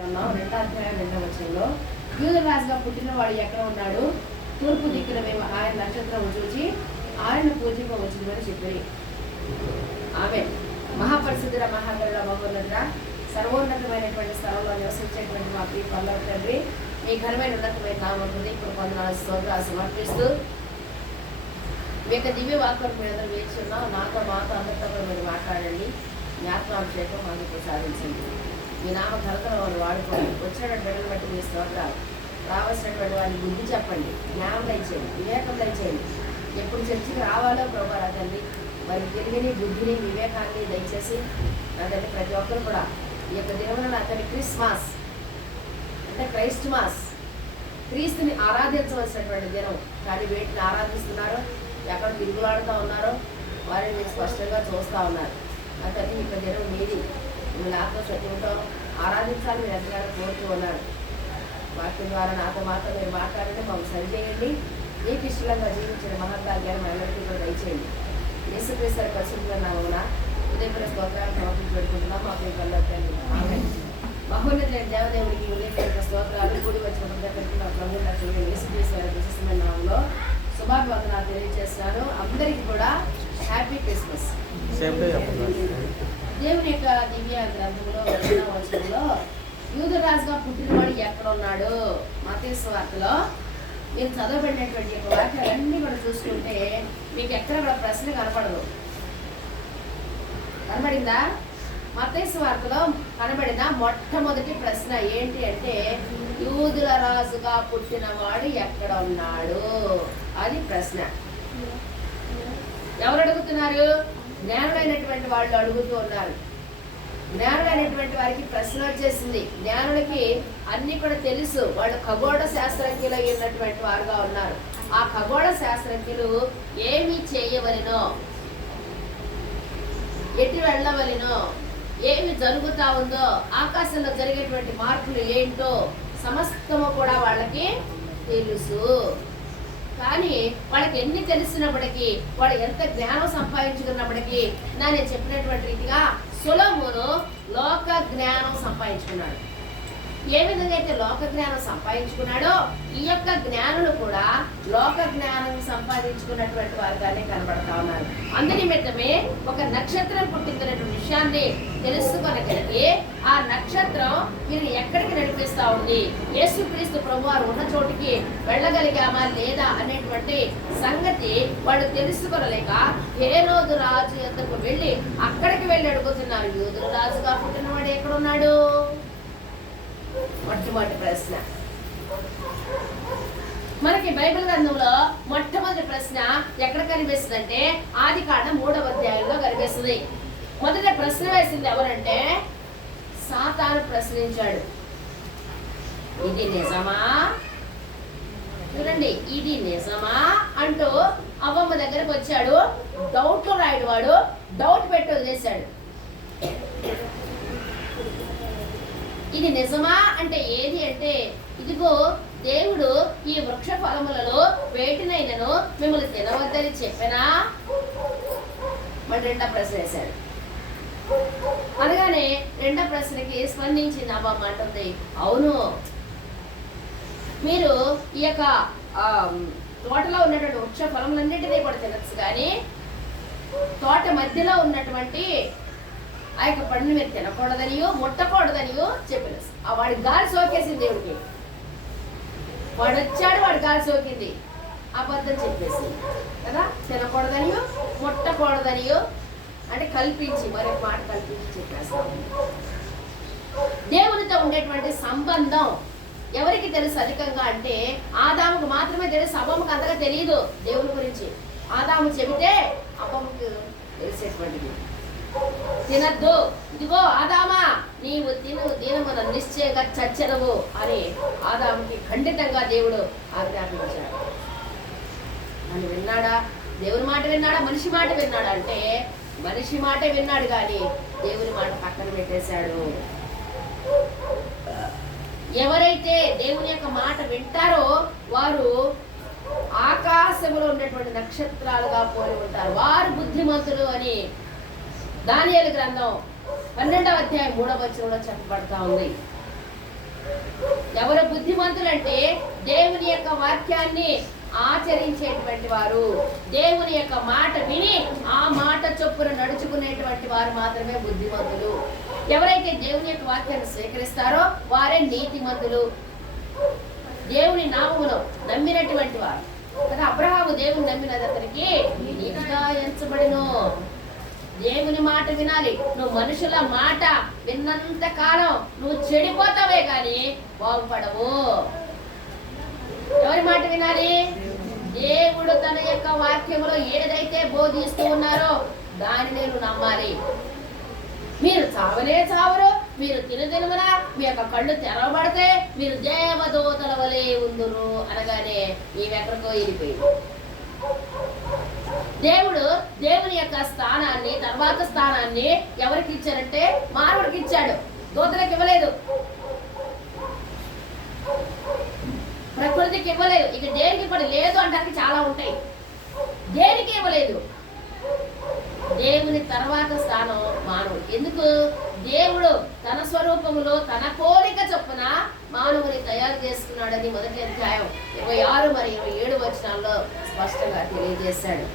రెండో అధ్యాయం 2వ వచనంలో యూదుల రాజుగా పుట్టినవాడు ఎక్కడ ఉన్నాడు? తూర్పు దిక్కున మేము ఆయన నక్షత్రం చూచి ఆయన పూజింపవచ్చునని చెప్పి ఆమె మహాపరిశుద్ధుల మహాగరుడ మహోన్నతుడ సర్వోన్నతమైనటువంటి స్థలంలో నివసించేటువంటి మా ప్రియ పల్లవ తండ్రి, మీ ఘనమైన ఉన్నతమైన నామమును ఇప్పుడు పొందనాలు స్తోత్రాలు సమర్పిస్తూ మీ యొక్క దివ్య వాక్యం మీ అందరూ వేచి ఉన్నాం. నాతో మాతో అందరితో మీరు మాట్లాడండి. మీ ఆత్మాభిషేకం మాకు ప్రసాదించండి. మీ నామ ఘనతను వాళ్ళు వాడుకోండి. వచ్చినటువంటి బిడ్డలు బట్టి మీ స్తోత్రాలు. రావాల్సినటువంటి వాళ్ళని బుద్ధి చెప్పండి, జ్ఞానం దయచేయండి, వివేకం దయచేయండి. ఎప్పుడు చర్చికి రావాలో ప్రభు నా తండ్రి మరి తెలివిని, బుద్ధిని, వివేకాన్ని దయచేసి నా తండ్రి ప్రతి ఒక్కరు కూడా ఈ యొక్క దినమున నా తండ్రి క్రిస్మస్ అంటే క్రైస్ట్ మాస్, క్రీస్తుని ఆరాధించవలసినటువంటి దినం. కానీ వేటిని ఆరాధిస్తున్నారు, ఎక్కడ తిరుగులాడుతూ ఉన్నారో వారిని మీరు స్పష్టంగా చూస్తూ ఉన్నారు. నా తండ్రి ఈ యొక్క దినం మీది, మిమ్మల్ని ఆత్మ సత్యంతో ఆరాధించాలి మీరు ఎంతగానో కోరుతూ ఉన్నారు. వాక్యం ద్వారా నాతో మాత్రం మీరు మాట్లాడండి, మమ్మల్ని సరిచేయండి. మీకు ఇష్టంగా జీవించిన మహద్భాగ్యాన్ని మనందరికీ కూడా దయచేయండి. యేసుక్రీస్తు పరిశుద్ధ నామమున ఉదయపూర్వ స్తోత్రాలు సమర్పించి పెట్టుకుంటున్నాం. మా పిల్లలందరికీ మహోన్నతులైన దేవదేవుడికి ఉదయపూర్వక స్తోత్రాలు. కూడి వచ్చిన ప్రతి మా ప్రభుత్వ యేసుక్రీస్తు విశిష్టమైన నామంలో శుభాభివందనాలు తెలియజేస్తున్నాను. అందరికీ కూడా హ్యాపీ క్రిస్మస్. దేవుని యొక్క దివ్య గ్రంథంలో 2వ వచనంలో యూదుల రాజుగా పుట్టినవాడు ఎక్కడ ఉన్నాడు? మత్తయి సువార్తలో మీరు చదవబడినటువంటి యొక్క వాక్యాలన్నీ కూడా చూసుకుంటే మీకు ఎక్కడ కూడా ప్రశ్న కనపడదు. కనబడిందా? మత్తయి సువార్తలో కనబడిన మొట్టమొదటి ప్రశ్న ఏంటి అంటే యూదుల రాజుగా పుట్టినవాడు ఎక్కడ ఉన్నాడు? అది ప్రశ్న. ఎవరు అడుగుతున్నారు? జ్ఞానులైనటువంటి వాళ్ళు అడుగుతూ ఉన్నారు. జ్ఞానులైనటువంటి వారికి ప్రశ్న వచ్చేసింది. జ్ఞానులకి అన్ని కూడా తెలుసు. వాళ్ళు ఖగోళ శాస్త్రజ్ఞులు అయినటువంటి వారుగా ఉన్నారు. ఆ ఖగోళ శాస్త్రజ్ఞులు ఏమి చేయవలెనో, ఎటు వెళ్ళవలెనో, ఏమి జరుగుతా ఉందో, ఆకాశంలో జరిగేటువంటి మార్పులు ఏంటో సమస్తము కూడా వాళ్ళకి తెలుసు. కానీ వాళ్ళకి ఎన్ని తెలిసినప్పటికీ, వాళ్ళు ఎంత జ్ఞానం సంపాదించుకున్నప్పటికీ నేను చెప్పినటువంటి రీతిగా సొలొమోను లోక జ్ఞానం సంపాదించుకున్నాడు. ఏ విధంగా అయితే లోక జ్ఞానం సంపాదించుకున్నాడో ఈ యొక్క జ్ఞానులు కూడా లోక జ్ఞానం సంపాదించుకున్నటువంటి వారుగానే కనబడతా ఉన్నారు. అందునిమిత్తమే ఒక నక్షత్రం పుట్టిందనేటువంటి విషయాన్ని తెలుసుకొనగలిగి ఆ నక్షత్రం మీరు ఎక్కడికి నడిపిస్తా ఉంది, యేసుక్రీస్తు ప్రభువారు ఉన్న చోటికి వెళ్ళగలిగామా లేదా అనేటువంటి సంగతి వాళ్ళు తెలుసుకోలేక హేరోదు రాజు యొద్దకు వెళ్ళి అక్కడికి వెళ్ళి అడుగుతున్నారు, యూదుల రాజుగా పుట్టినవాడు ఎక్కడున్నాడు? మొట్టమొదటి ప్రశ్న. మనకి బైబిల్ గ్రంథంలో మొట్టమొదటి ప్రశ్న ఎక్కడ కనిపిస్తుందంటే ఆదికాండం 3వ అధ్యాయంలో కనిపిస్తుంది. మొదట ప్రశ్న వేసింది ఎవరంటే సాతాను ప్రశ్నించాడు, ఇది నిజమా? చూడండి, ఇది నిజమా అంటూ అవ్వమ్మ దగ్గరకు వచ్చాడు. డౌట్లు రాయడు వాడు, డౌట్ పెట్టి వదిలేశాడు. ఇది నిజమా అంటే ఏది అంటే ఇదిగో దేవుడు ఈ వృక్ష ఫలములలో వేటినైనను మిమ్మల్ని తినవద్దని చెప్పనా? మరి రెండో ప్రశ్న వేశాడు. అనగానే రెండో ప్రశ్నకి స్పందించింది అవ్వమ్మ అంటుంది, అవును, మీరు ఈ యొక్క తోటలో ఉన్నటువంటి వృక్ష ఫలములన్నింటినీ కూడా తినచ్చు, కానీ తోట మధ్యలో ఉన్నటువంటి ఆ యొక్క పండుని మీరు తినకూడదనియో ముట్టకూడదనియో చెప్పిన. వాడి గాలి సోకేసింది దేవుడికి. వాడు వచ్చాడు, వాడి గాలి సోకింది, అబద్ధం చెప్పేసి కదా. తినకూడదనియో ముట్టకూడదనియో అంటే కల్పించి, మరొక మాట కల్పించి చెప్పేస్తాం. దేవునితో ఉండేటువంటి సంబంధం ఎవరికి తెలుసు అధికంగా అంటే ఆదాముకు మాత్రమే తెలుసు. అవ్వమ్మకు అంతగా తెలియదు దేవుని గురించి. ఆదాము చెబితే అవ్వమ్మకు తెలిసేటువంటిది. తినద్దు, ఇదిగో ఆదామా నీవు తిను, దీనమున నిశ్చయంగా చచ్చదవు అని ఆదాముకి ఖండితంగా దేవుడు ఆజ్ఞాపించాడు. అని విన్నాడా? దేవుని మాట విన్నాడా? మనిషి మాట విన్నాడా అంటే మనిషి మాట విన్నాడు, కానీ దేవుని మాట పక్కన పెట్టేశాడు. ఎవరైతే దేవుని యొక్క మాట వింటారో వారు ఆకాశంలో ఉన్నటువంటి నక్షత్రాలుగా పోలి ఉంటారు, వారు బుద్ధిమంతులు అని దానియేలు గ్రంథం 12వ అధ్యాయం 3వ వచనంలో చెప్పబడతా ఉంది. ఎవరు బుద్ధిమంతులంటే దేవుని యొక్క వాక్యాన్ని ఆచరించేటువంటి వారు, దేవుని యొక్క మాట విని ఆ మాట చొప్పున నడుచుకునేటువంటి వారు మాత్రమే బుద్ధిమంతులు. ఎవరైతే దేవుని యొక్క వాక్యాన్ని స్వీకరిస్తారో వారే నీతిమంతులు, దేవుని నామమును నమ్మినటువంటి వారు కదా. అబ్రహాము దేవుని నమ్మినది అతనికి నీతిగా ఎంచబడిను. దేవుని మాట వినాలి. నువ్వు మనుషుల మాట విన్నంత కాలం నువ్వు చెడిపోతావే కానీ బాగుపడవు. ఎవరి మాట వినాలి? దేవుడు తన యొక్క వాక్యములో ఏదైతే బోధిస్తూ ఉన్నారో దానిని నువ్వు నమ్మాలి. మీరు చావనే చావరు, మీరు తినదినమున మీ యొక్క కళ్ళు తెరవబడితే మీరు దేవదూతల వలె ఉందురు అనగానే ఈమెక్కడికో వెళ్ళిపోయింది. దేవుడు దేవుని యొక్క స్థానాన్ని, తర్వాత స్థానాన్ని ఎవరికి ఇచ్చారంటే మానవుడికి ఇచ్చాడు, దూతలకు ఇవ్వలేదు, ప్రకృతికి ఇవ్వలేదు. ఇక దేనికి ఇవ్వలేదు, లేదు అంటానికి చాలా ఉంటాయి. దేనికి ఇవ్వలేదు. దేవుని తర్వాత స్థానం మానవుడు. ఎందుకు? దేవుడు తన స్వరూపములో తన పోలిక చొప్పున మానవుని తయారు చేసుకున్నాడని మొదటి అధ్యాయం 26 మరియు 27 వచనాల్లో స్పష్టంగా తెలియజేశాడు.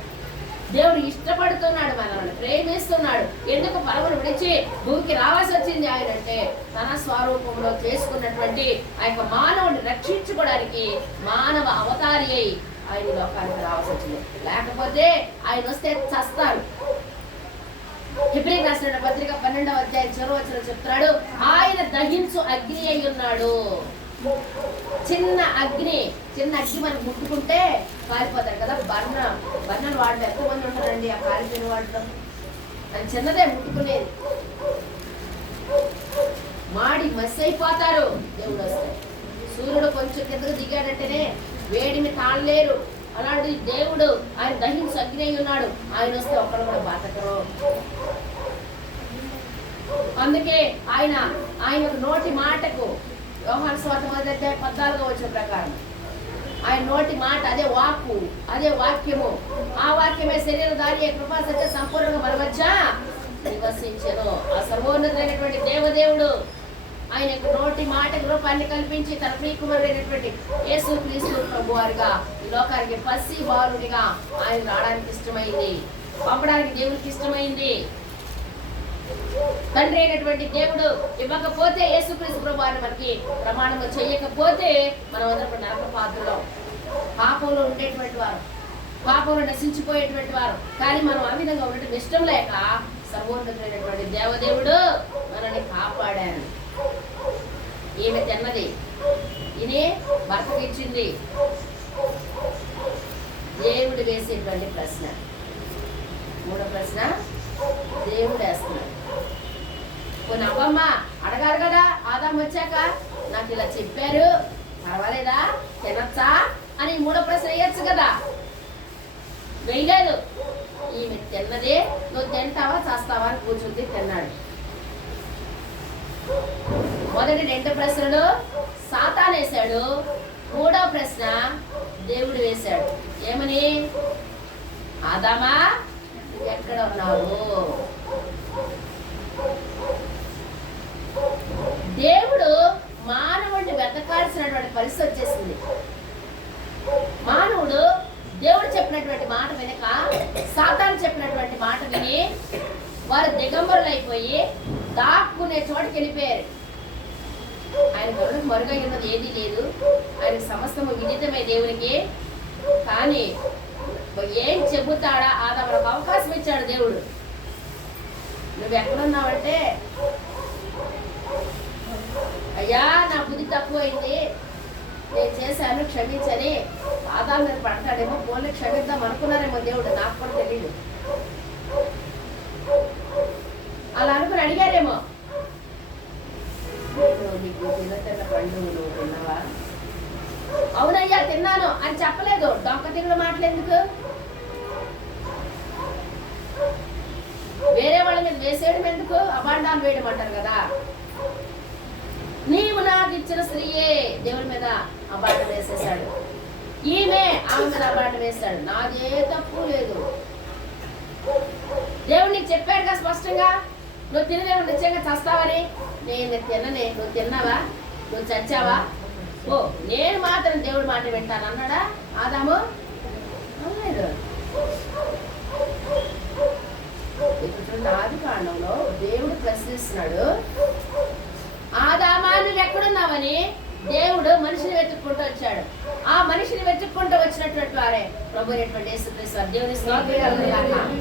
దేవుడు ఇష్టపడుతున్నాడు, మనల్ని ప్రేమిస్తున్నాడు. ఎందుకు పరమును విడిచి భూమికి రావాల్సి వచ్చింది ఆయన అంటే తన స్వరూపంలో చేసుకున్నటువంటి ఆ యొక్క మానవుని రక్షించుకోవడానికి మానవ అవతారి అయి ఆయన లోకానికి రావాల్సి వచ్చింది. లేకపోతే ఆయన వస్తే చస్తారు. హెబ్రీయులకు రాసిన పత్రిక 12వ అధ్యాయం 10వ వచనం చెప్తున్నాడు, ఆయన దహించు అగ్ని అయి ఉన్నాడు. చిన్న అగ్ని మనకు ముట్టుకుంటే కాలిపోతారు కదా. బర్ణలు వాడటం ఎంతమంది ఉంటారండి ఆ కాలిపోయిన వాడటం? అది చిన్నదే ముట్టుకునేది, మాడి మసి అయిపోతారు దేవుడు వస్తే. సూర్యుడు కొంచెం కిందకు దిగాడంటేనే వేడిని తాళలేరు. అలాంటి దేవుడు ఆయన దహించి అగ్ని అయి ఉన్నాడు. ఆయన వస్తే ఒక్కడు కూడా బతకరు. అందుకే ఆయన నోటి మాటకు యోహాను సువార్త 14వ వచనం ప్రకారం ఆయన నోటి మాట అదే వాక్కు, అదే వాక్యము, ఆ వాక్యమే శరీరధారి కృపా సత్య సంపూర్ణంగా మన మధ్య నివసించెను. ఆ సర్వోన్నతమైనటువంటి దేవదేవుడు ఆయన యొక్క నోటి మాటకు రూపాన్ని కల్పించి తన ప్రియకుమారుడైనటువంటి యేసుక్రీస్తు ప్రభువారిగా ఈ లోకానికి పసి బాలుడిగా ఆయన రావడానికి ఇష్టమైంది, పంపడానికి దేవునికి ఇష్టమైంది. తండ్రి అయినటువంటి దేవుడు ఇవ్వకపోతే, యేసుక్రీస్తు ప్రభువారిని మనకి ప్రమాణము చేయకపోతే మనం అందరం నరక పాత్రలో, పాపంలో ఉండేటువంటి వారు, పాపంలో నశించిపోయేటువంటి వారు. కానీ మనం ఆ విధంగా ఉండటం ఇష్టం లేక సర్వోన్నతమైనటువంటి దేవదేవుడు మనల్ని కాపాడాడు. ఈమె తిన్నది, ఈయనే భర్తకు ఇచ్చింది. దేవుడు వేసేటువంటి ప్రశ్న, మూడో ప్రశ్న దేవుడు వేస్తున్నాడు. కొన్ని అవ్వమ్మ అడగాలి కదా, ఆదాము వచ్చాక నాకు ఇలా చెప్పారు పర్వాలేదా తినచ్చా అని మూడో ప్రశ్న వేయచ్చు కదా. వేయలేదు. ఈమె తిన్నదే, నువ్వు తింటావా చేస్తావా అని కూర్చుంది, తిన్నాడు. మొదటి 2 ప్రశ్నలు సాతాను వేశాడు, మూడో ప్రశ్న దేవుడు వేశాడు. ఏమని? ఆదామా ఎక్కడ ఉన్నావు? దేవుడు మానవుడిని వెతకాల్సినటువంటి పరిస్థితి వచ్చేసింది. మానవుడు దేవుడు చెప్పినటువంటి మాట వెనక సాతాను చెప్పినటువంటి మాట విని వారు దిగంబరులు అయిపోయి దాక్కునే చోటుకి వెళ్ళిపోయారు. ఆయన గరుడికి మరుగై ఉన్నది ఏదీ లేదు, ఆయనకు సమస్తము విదితమే దేవునికి. కానీ ఏం చెబుతాడా ఆదాముకు అవకాశం ఇచ్చాడు దేవుడు. నువ్వు ఎక్కడున్నావంటే, అయ్యా నా బుద్ధి తక్కువైంది, నేను చేశాను క్షమించని ఆదాము మీద పడతాడేమో, పోలే క్షమిద్దాం అనుకున్నారేమో దేవుడు, నాకు కూడా తెలియదు. అలా అనుకుని అడిగారేమో, నీకు తిన్న పండు నువ్వు తిన్నావా? అవునయ్యా తిన్నాను అని చెప్పలేదు. డొంక తిన్న మాటలు ఎందుకు? వేరే వాళ్ళ మీద వేసేయడం ఎందుకు? అబాండాలు వేయడం అంటారు కదా. నీవు నాకు ఇచ్చిన స్త్రీయే దేవుని మీద అబాండం వేసేసాడు, ఈమె ఆమె మీద అబాండం వేశాడు. నాదే తప్పు లేదు. దేవుడు నీకు చెప్పాడు కదా స్పష్టంగా, నువ్వు తినలేవు నిశ్చయంగా చస్తావని. నేను తిననే, నువ్వు తిన్నావా? నువ్వు చచ్చావా? ఓ నేను మాత్రం దేవుడి మాట వింటాను అన్నాడా ఆదాము? అనలేదు. ఇప్పుడు ఆది కాండంలో దేవుడు ప్రశ్నిస్తున్నాడు, ఆదామా నువ్వు ఎక్కడున్నావని. దేవుడు మనిషిని వెతుక్కుంటూ వచ్చాడు. ఆ మనిషిని వెతుక్కుంటూ వచ్చినటువంటి వారే ప్రభు దేవుని స్తోత్రం.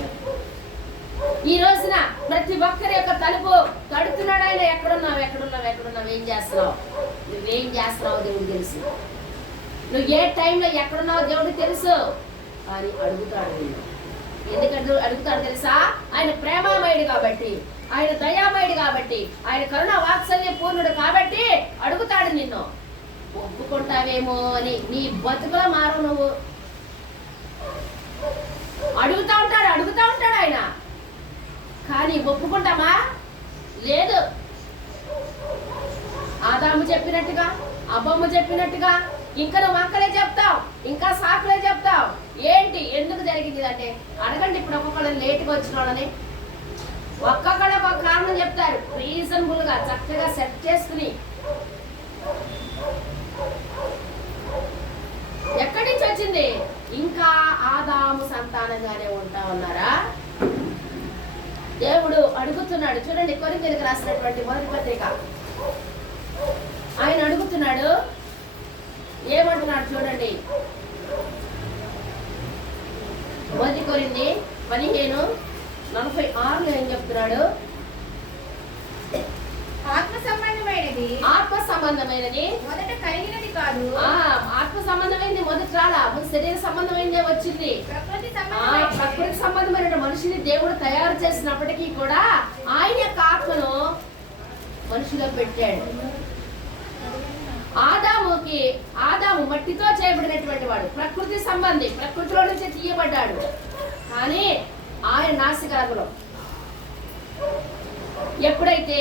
ఈ రోజున ప్రతి ఒక్కరి యొక్క తలుపు తడుతున్నాడు ఆయన. ఎక్కడున్నావు ఎక్కడున్నావు ఎక్కడున్నావు, ఏం చేస్తున్నావు, నువ్వేం చేస్తున్నావు దేవుడు తెలుసు. నువ్వు ఏ టైంలో ఎక్కడున్నావు దేవుడికి తెలుసు అని అడుగుతాడు. ఎందుకంటే అడుగుతాడు తెలుసా? ఆయన ప్రేమామయుడు కాబట్టి, ఆయన దయామయుడు కాబట్టి, ఆయన కరుణ వాత్సల్య పూర్ణుడు కాబట్టి అడుగుతాడు నిన్ను. ఒప్పుకుంటావేమో అని నీ బతుకులో మారు. నువ్వు అడుగుతా ఉంటాడు ఆయన, కానీ ఒప్పుకుంటామా? లేదు. ఆదాము చెప్పినట్టుగా, అబ్బమ్మ చెప్పినట్టుగా ఇంకా నువ్వు అక్కడే చెప్తావు, ఇంకా సాకులే చెప్తావు. ఏంటి ఎందుకు జరిగింది అంటే అడగండి. ఇప్పుడు ఒక్కొక్కళ్ళని లేటుగా వచ్చిన వాళ్ళని ఒక్కొక్కళ్ళు ఒక కారణం చెప్తారు. రీజనబుల్ గా చక్కగా సెట్ చేసుకుని. ఎక్కడి నుంచి వచ్చింది? ఇంకా ఆదాము సంతానంగానే ఉంటా ఉన్నారా? దేవుడు అడుగుతున్నాడు. చూడండి, కొరింథీయులకు రాసినటువంటి మొదటి పత్రిక ఆయన అడుగుతున్నాడు. ఏమంటున్నాడు చూడండి. మొదటి కొరింథీ 15:46 ఏం చెప్తున్నాడు? ఆత్మ సంబంధమైనది మొదట కలిగినది కాదు. ఆత్మ సంబంధమైనది మొదట రాలా, శరీర సంబంధమైనదే వచ్చింది. ప్రకృతి సంబంధమైన మనిషిని దేవుడు తయారు చేసినప్పటికీ కూడా ఆయన యొక్క ఆత్మను మనిషిలో పెట్టాడు. ఆదాము మట్టితో చేయబడినటువంటి వాడు, ప్రకృతి సంబంధి, ప్రకృతిలో నుంచి తీయబడ్డాడు. కానీ ఆయన నాసికాగ్రం ఎప్పుడైతే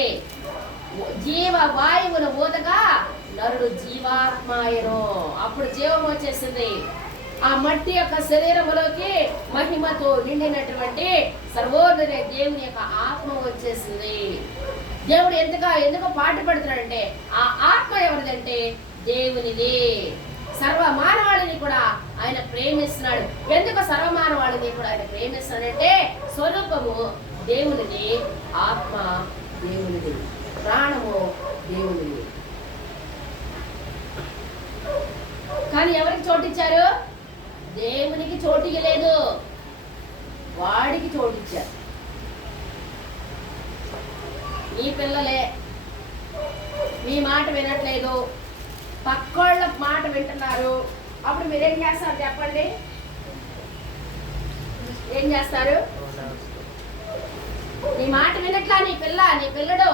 జీవ వాయువును ఊదగా నరుడు జీవాత్మాయను, అప్పుడు జీవం వచ్చేసింది. ఆ మట్టి యొక్క శరీరములోకి మహిమతో నిండినటువంటి సర్వోన్నత దేవుని యొక్క ఆత్మ వచ్చేసింది. దేవుడు ఎందుకు పాట పడుతున్నాడంటే ఆ ఆత్మ ఎవరిదంటే దేవునిది. సర్వ మానవాళిని కూడా ఆయన ప్రేమిస్తున్నాడు. ఎందుకు సర్వ మానవాళిని కూడా ఆయన ప్రేమిస్తున్నాడంటే స్వరూపము దేవునిది, ఆత్మ దేవునిది, ప్రాణము దేవునిది. కానీ ఎవరికి చోటిచ్చారు? దేవునికి చోటియలేదు, వాడికి చోటిచ్చారు. మీ పిల్లలే మీ మాట వినట్లేదు, పక్కోళ్ళ మాట వింటున్నారు. అప్పుడు మీరేం చేస్తారు చెప్పండి? ఏం చేస్తారు? నీ మాట వినట్లా నీ పిల్లడు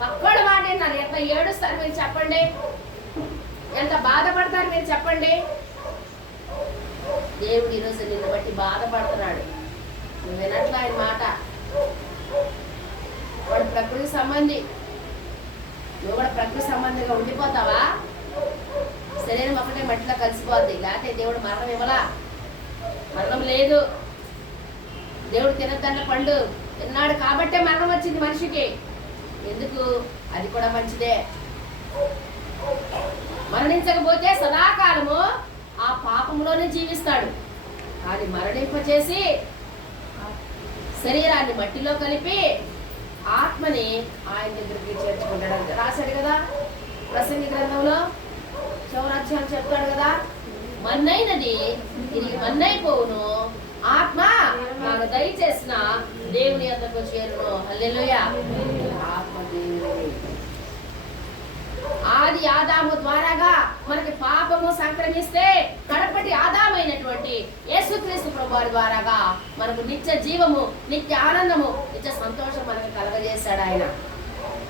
పక్కోళ్ళ మాట విన్నారు, ఎంత ఏడుస్తారు మీరు చెప్పండి? ఎంత బాధపడతారు మీరు చెప్పండి? దేవుడు ఈరోజు నిన్ను బట్టి బాధపడుతున్నాడు. నువ్వు వినట్లా ఆయన మాట. వాడు ప్రకృతి సంబంధి, నువ్వు కూడా ప్రకృతి సంబంధిగా ఉండిపోతావా? శరీరం ఒకటే మట్టిలో కలిసిపోద్ది. లేకపోతే దేవుడు మరణం ఇవ్వలా, మరణం లేదు. దేవుడు తినద్దన్న పండు తిన్నాడు కాబట్టే మరణం వచ్చింది మనిషికి. ఎందుకు? అది కూడా మంచిదే. మరణించకపోతే సదాకాలము ఆ పాపంలోనే జీవిస్తాడు. కానీ మరణింపచేసి శరీరాన్ని మట్టిలో కలిపి ఆత్మని ఆయన దగ్గరికి చేర్చుకుంటాడు. రాశాడు కదా ప్రసంగి గ్రంథంలో, చౌరాధ్యాయం చెప్తాడు కదా, మన్నైనది తిరిగి మన్నైపోవును, ఆత్మ నాకు దయచేసిన దేవుని యొద్దకు చేరును. హల్లెలూయా. ఆత్మ దేవుని. ఆది ఆదాము ద్వారాగా మనకి పాపము సంక్రమిస్తే కడపటి ఆదామైనటువంటి యేసుక్రీస్తు ప్రభువారి ద్వారాగా మనకు నిత్య జీవము, నిత్య ఆనందము, నిత్య సంతోషం మనకు కలగజేశాడు ఆయన.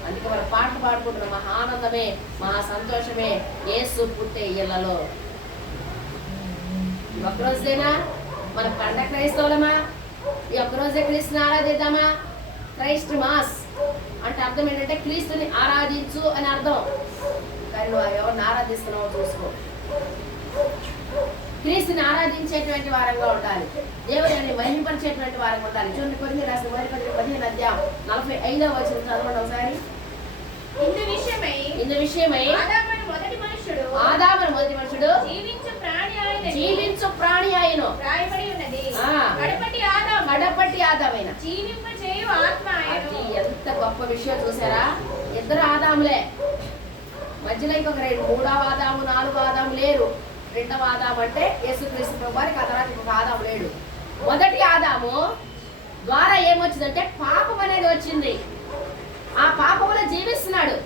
అందుకే మన పాటలు పాడుకుంటున్న మహా ఆనందమే, మహా సంతోషమే యేసు పుట్టే ఇళ్లలో. ఒక్కరోజేనా మన పండగ క్రైస్తవులమా? ఈ ఒక్కరోజే క్రీస్తుని ఆరాధిద్దామా? క్రైస్ట్ మాస్ అంటే అర్థం ఏంటంటే క్రీస్తుని ఆరాధించు అని అర్థం. కానీ నువ్వు ఎవరిని ఆరాధిస్తున్నావో చూసుకో. క్రీస్తుని ఆరాధించేటువంటి వారంగా ఉండాలి, దేవుని మహిమపరిచేటువంటి వారంగా ఉండాలి. చూడండి, కొరింథీయులకు రాసిన మొదటి పత్రిక 15 అధ్యాయం 45వ వచనం చదవండి ఒకసారి. ఇందు విషయమై ఆదామును మొదటి మనుషుడు జీవించు ప్రాణి ఆయను రాయబడి ఉన్నది. ఆ. కడపటి ఆదామైన జీవింపజేయు ఆత్మ ఆయను. అది ఎంత గొప్ప విషయం చూసారా. ఇద్దరు ఆదాములే, మధ్యలో ఇంకొక మూడవ ఆదాము నాలుగో ఆదాము లేరు. రెండవ ఆదాము అంటే యేసుక్రీస్తు ప్రభువారికి, ఆ తర్వాత ఇంకొక ఆదాము లేడు. మొదటి ఆదాము ద్వారా ఏమొచ్చిందంటే పాపం అనేది వచ్చింది. ఆ పాపంలో జీవిస్తున్నాడు.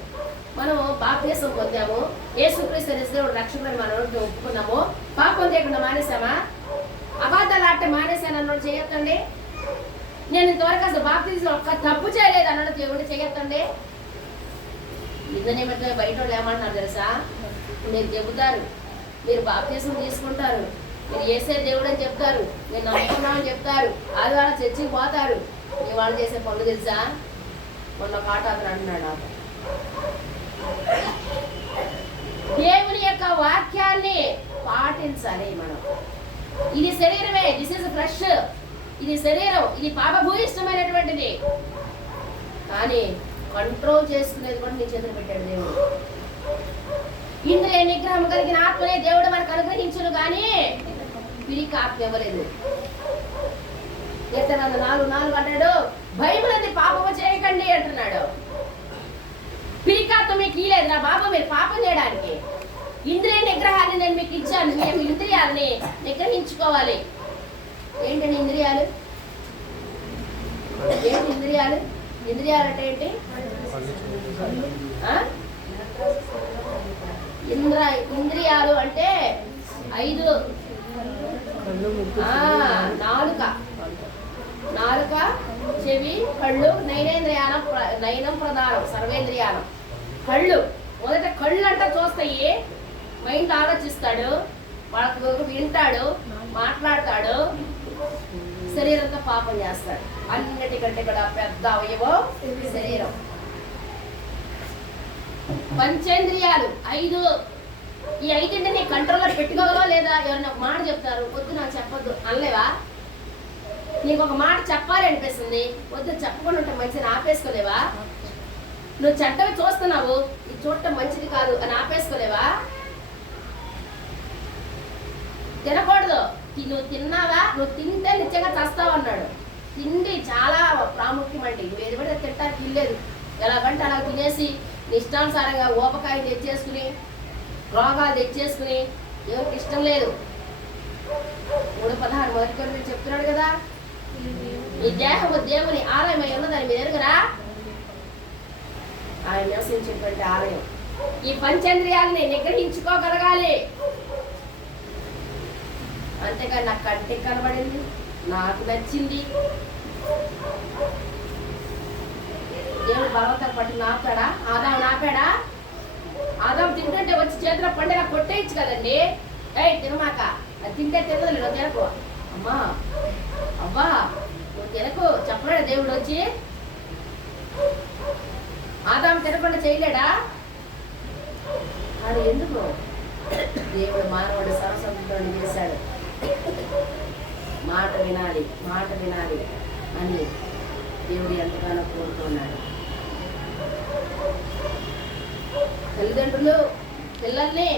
మనం బాప్తిసం పొందాము, యేసుక్రీస్తు దేవుడు రక్షకుడని మనం ఒప్పుకున్నాము. పాపం చేయకుండా మానేసామా? అబద్ధాలు ఆట మానేశాను అన్నోడు చేయొద్దండి. నేను ఇంతవరకు అసలు బాప్తిజంలో ఒక్క తప్పు చేయలేదు అన్నాడు దేవుడు చేయొద్దండి. నిన్ననేమంటే బయట వాళ్ళు ఏమంటున్నారు తెలుసా? మీరు చెబుతారు, మీరు బాప్తిజం తీసుకుంటారు, మీరు చేసే దేవుడు అని చెప్తారు, మీరు నమ్ముకున్నామని చెప్తారు, ఆదివారం చర్చికి పోతారు, మీ వాళ్ళు చేసే పనులు తెలుసా? మొన్న ఒక ఆట అతను అంటున్నాడు, దేవుని యొక్క వాక్యాన్ని పాటించాలి మనం. ఇది శరీరమే, దిస్ ఇస్ ఫ్రెష్, ఇది శరీరం, ఇది పాపభూయిష్టమైనటువంటిది. కానీ కంట్రోల్ చేసుకునేది కూడా నీ చేతులు పెట్టాడు దేవుడు. ఇంద్రియ నిగ్రహం కలిగిన ఆత్మనే దేవుడు మనకు అనుగ్రహించును కానీ పిరికి ఆత్మ ఇవ్వలేదు. 4:4 అంటాడు, భయములంది పాపము చేయకండి అంటున్నాడు. పిరికాత్మ మీకు ఇలేదు నా బాబు, మీరు పాపం చేయడానికి. ఇంద్రియ నిగ్రహాన్ని నేను మీకు ఇచ్చాను, మేము ఇంద్రియాలని నిగ్రహించుకోవాలి. ఏంటండి ఇంద్రియాలు? ఏంటి ఇంద్రియాలు? ఇంద్రియాలు అంటే ఏంటి? ఇంద్రియాలు అంటే 5. నాలుక, చెవి, కళ్ళు, నయనం ప్రధానం, సర్వేంద్రియానం. కళ్ళు మొదట కళ్ళు అంటే చూస్తాయి, మైండ్ ఆలోచిస్తాడు, వాళ్ళకు వింటాడు, మాట్లాడతాడు, శరీరంతో పాపం చేస్తాడు. అన్నిటికంటే కూడా పెద్ద అవయవం శరీరం. పంచేంద్రియాలు 5. ఈ 5 నీ కంట్రోల్లో పెట్టుకోగలవా లేదా? ఎవరైనా ఒక మాట చెప్తారు, వద్దు నాకు చెప్పొద్దు అనలేవా? నీకు ఒక మాట చెప్పాలి అనిపిస్తుంది, వద్దు చెప్పకుండా ఉంటే మంచిది ఆపేసుకోలేవా? నువ్వు చెడ్డవి చూస్తున్నావు, ఇది చూడటం మంచిది కాదు అని ఆపేసుకోలేవా? తినకూడదు, నువ్వు తిన్నావా, నువ్వు తింటే నిత్యంగా చస్తావు అన్నాడు. తిండి చాలా ప్రాముఖ్యమండి. నువ్వు ఏది పడితే తింటానికి ఇల్లేదు, ఎలాగంటే అలా తినేసి ఇష్టానుసారంగా ఊపకాయలు తెచ్చేసుకుని రోగాలు తెచ్చేసుకుని ఎవరికి ఇష్టం లేదు. 3:16 మొదటి కొరింథీయులకు చెప్తున్నాడు కదా, ఈ దేహము దేవుని ఆలయమై ఉన్నదని మీరు ఎరుగురా? ఆయన నివసించేటువంటి ఆలయం. ఈ పంచేంద్రియాలని నిగ్రహించుకోగలగాలి. అంతేకాని నాకు కంటికి కనబడింది, నాకు నచ్చింది, దేవుడు బలవంతం పట్టి నాపాడా? ఆదాము నాపాడా? ఆదాము తింటుంటే వచ్చి చేతిలో పండుగ కొట్టేయచ్చు కదండి. తినమాక, అది తింటే తినదు, నువ్వు తినకు, అమ్మా అబ్బా నువ్వు తినకు చెప్పలేడా దేవుడు వచ్చి? ఆదాము తినకుండా చేయలేడా? అది ఎందుకు? దేవుడు మానవుడు సరస్వతితో చేశాడు. మాట వినాలి, మాట వినాలి అని దేవుడు ఎంతగానో కోరుతున్నాడు. తల్లిదండ్రులు పిల్లల్ని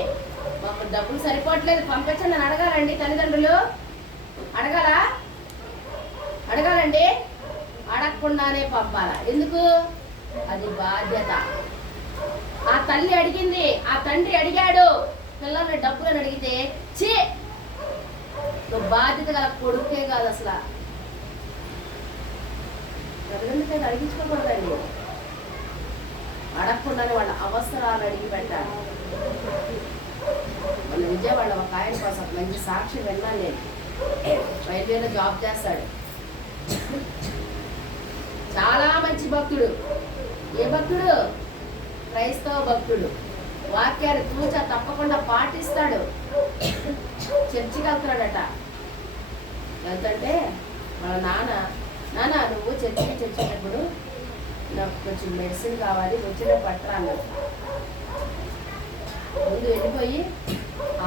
మాకు డబ్బులు సరిపోవట్లేదు పంపించండి అని అడగాలండి. తల్లిదండ్రులు అడగాలండి, అడగకుండానే పంపాలా? ఎందుకు? అది బాధ్యత. ఆ తల్లి అడిగింది, ఆ తండ్రి అడిగాడు, పిల్లల్ని డబ్బులను అడిగితే చీ నువ్వు బాధ్యత గల కొడుకే కాదు అసలు. తల్లిదండ్రులకి అడిగించుకోకూడదండి, అడగకుండానే వాళ్ళ అవసరాలు అడిగి పెట్టాలి. మన విజయవాడ ఒక ఆయన కోసం మంచి సాక్షి విన్నాను నేను. రైల్వేలో జాబ్ చేస్తాడు, చాలా మంచి భక్తుడు. ఏ భక్తుడు? క్రైస్తవ భక్తుడు. వాక్యాన్ని తూచా తప్పకుండా పాటిస్తాడు. చర్చికి వెళ్తున్నాడట. వెళ్తుంటే వాళ్ళ నాన్న నువ్వు చర్చికి వచ్చేటప్పుడు నాకు కొంచెం మెడిసిన్ కావాలి, వచ్చిన పట్టరా అన్నాడు. ముందు వెళ్ళిపోయి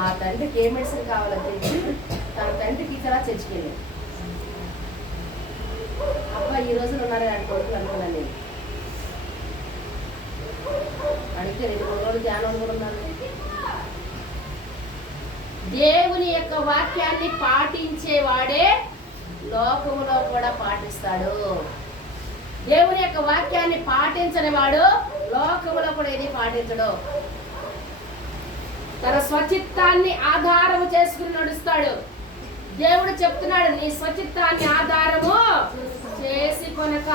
ఆ తండ్రికి ఏ మెడిసిన్ కావాలో తెచ్చి తన తండ్రికి ఇక్కడ చర్చికి వెళ్ళాడు. అబ్బా ఈ రోజులు ఉన్నాడు అని కొడుకులు అనుకున్నాను నేను. అడిగితే 2-3 రోజులు ధ్యానం కూడా ఉన్నాను. దేవుని యొక్క వాక్యాన్ని పాటించేవాడే లోకములో కూడా పాటిస్తాడు. దేవుని యొక్క వాక్యాన్ని పాటించని వాడు లోకములో కూడా ఏది పాటించడు. తన స్వచిత్తాన్ని ఆధారము చేసుకుని నడుస్తాడు. దేవుడు చెప్తున్నాడు, నీ స్వచిత్తాన్ని ఆధారము చేసి కొనక,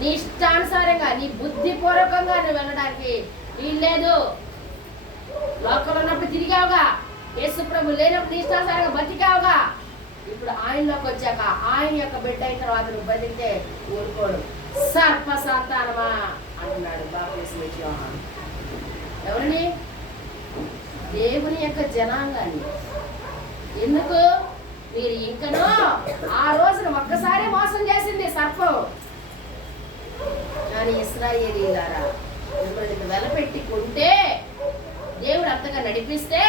నీ ఇష్టానుసారంగా నీ బుద్ధిపూర్వకంగా నువ్వు వెళ్ళడానికి వీల్లేదు. లోకంలో ఉన్నప్పుడు తిరిగావుగా, యేసు ప్రభు లేనప్పుడు నీ ఇష్టానుసారంగా బతికావుగా. ఇప్పుడు ఆయనలోకి వచ్చాక ఆయన యొక్క బిడ్డ అయిన తర్వాత నువ్వు బతికితే ఊరుకోడు. సర్ప సంతానమా అంటున్నాడు బాప్తిస్మం ఇచ్చే యోహాను. ఎవరిని? దేవుని యొక్క జనాంగాన్ని. ఎందుకు? మీరు ఇంకనూ ఆ రోజున ఒక్కసారి మోసం చేసింది సర్పం. కానీ ఇశ్రాయేలీయులారా, మిమ్మల్ని వెలపెట్టి కొంటే, దేవుడు అంతగా నడిపిస్తే